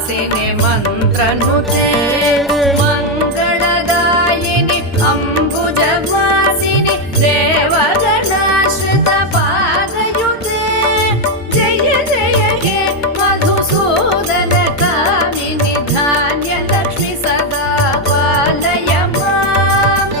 वासिनि मन्त्रनुते मङ्गलदायिनि अम्बुजवासिनि देवगणाश्रितपादयुते जय जय हे मधुसूदन कामिनि धान्यलक्ष्मि सदा पालय माम्।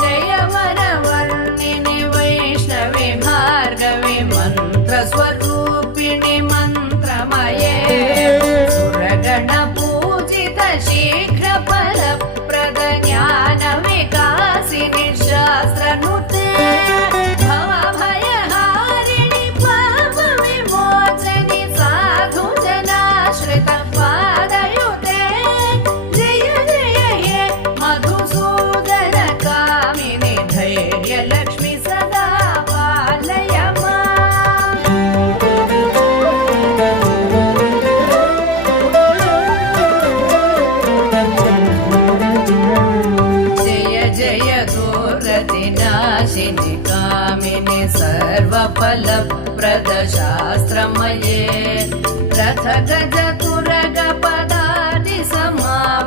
जय वरवर्णिनि वैष्णवि भार्गवि मन्त्रस्वरूपिणि मन्त्रमये सुरगणपूजित शीघ्रफलप्रद ज्ञानविकासिनि शास्त्रनुते भवभयहारिणि पापविमोचनि साधुजनाश्रित पादयुते जय जय हे मधुसूदन कामिनि धैर्यलक्ष्मि सदा पालय माम्। जय जय दुर्गतिनाशिनि कामिनि सर्वफलप्रद शास्त्रमये रथ गज